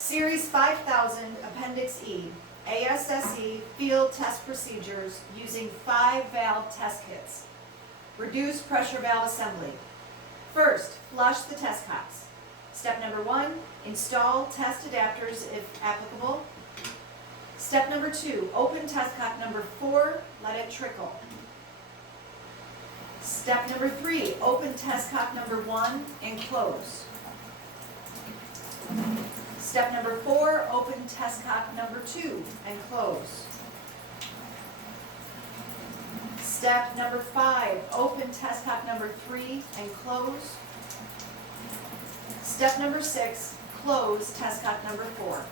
Series 5000, Appendix E, ASSE Field Test Procedures using 5-valve test kits. Reduce pressure valve assembly. First, flush the test cocks. Step number 1, install test adapters if applicable. Step number 2, open test cock number 4, let it trickle. Step number 3, open test cock number 1 and close. Step number 4, open test cock number 2 and close. Step number 5, open test cock number 3 and close. Step number 6, close test cock number 4.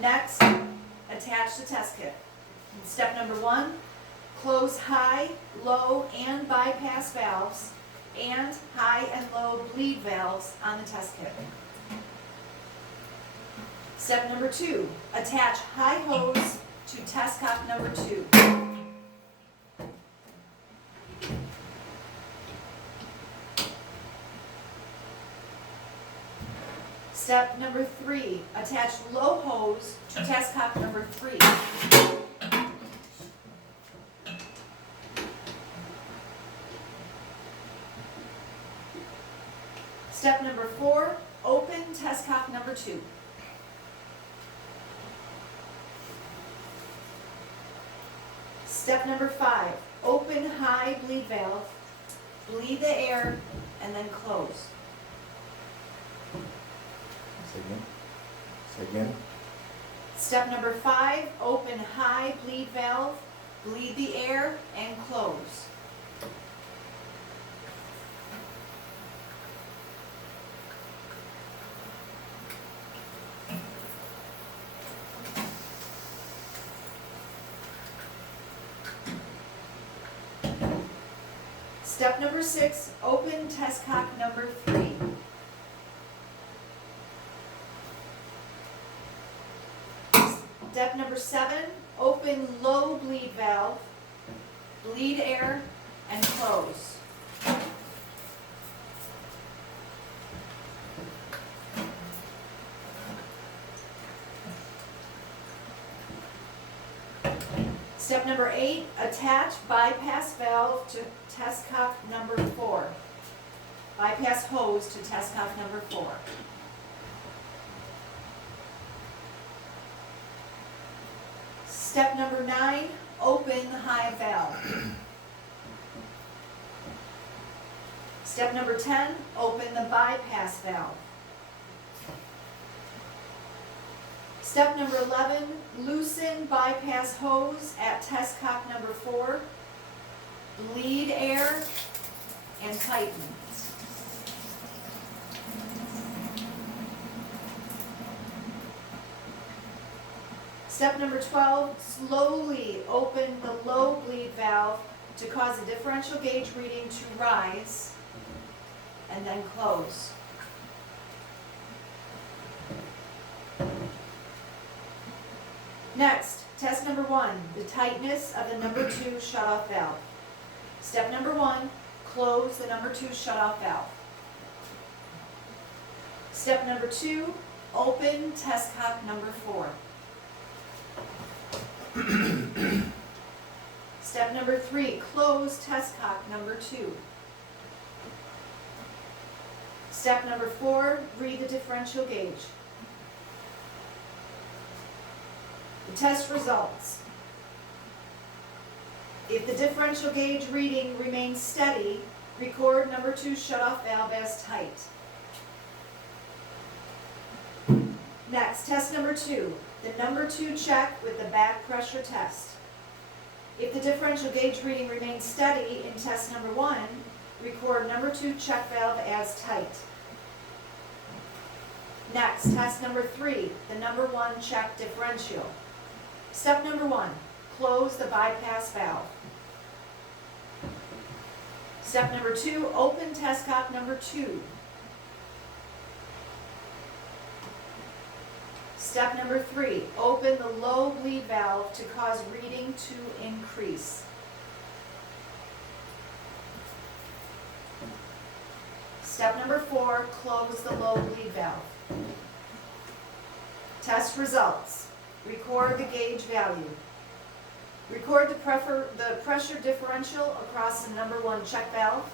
Next, attach the test kit. Step number 1, close high, low, and bypass valves and high and low bleed valves on the test kit. Step number 2, attach high hose to test cock number 2. Step number 3, attach low hose to test cock number 3. Step number 4, open test cock number 2. Step number 5, open high bleed valve, bleed the air, and then close. Say again. Step number 5, open high bleed valve, bleed the air, and close. Step number 6, open test cock number 3. Step number 7, open low bleed valve, bleed air, and close. Step number 8, attach bypass valve to test cock number 4. Bypass hose to test cock number 4. Step number 9, open high valve. Step number 10, open the bypass valve. Step number 11, loosen bypass hose at test cock number 4, bleed air, and tighten. Step number 12, slowly open the low bleed valve to cause the differential gauge reading to rise, and then close. Next, test number 1, the tightness of the number 2 shutoff valve. Step number 1, close the number 2 shutoff valve. Step number 2, open test cock number 4. Step number 3, close test cock number 2. Step number 4, read the differential gauge. The test results. If the differential gauge reading remains steady, record number 2 shutoff valve as tight. Next, test number 2, the number 2 check with the back pressure test. If the differential gauge reading remains steady in test number 1, record number 2 check valve as tight. Next, test number 3, the number 1 check differential. Step number 1, close the bypass valve. Step number 2, open test cock number 2. Step number 3, open the low bleed valve to cause reading to increase. Step number 4, close the low bleed valve. Test results. Record the gauge value. Record the pressure differential across the number 1 check valve.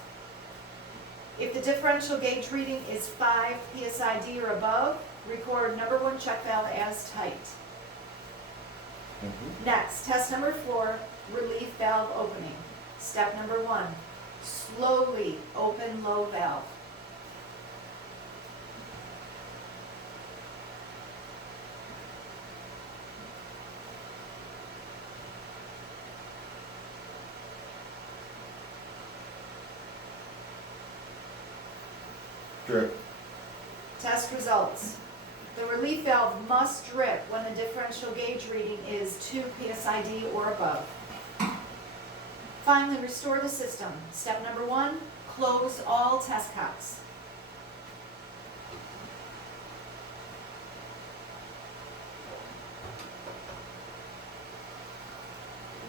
If the differential gauge reading is 5 psid or above, record number 1 check valve as tight. Next, test number 4, relief valve opening. Step number 1, slowly open low valve. Drip. Test results. The relief valve must drip when the differential gauge reading is 2 psid or above. Finally, restore the system. Step number 1, close all test cocks.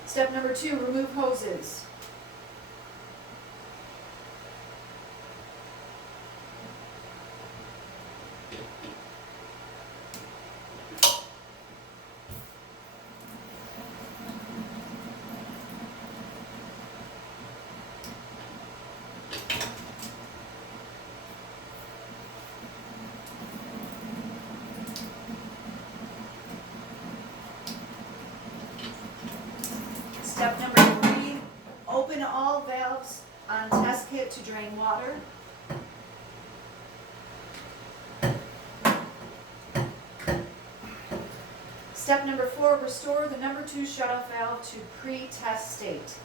Step number 2, remove hoses. Step number 3, open all valves on test kit to drain water. Step number 4, restore the number 2 shutoff valve to pre-test state.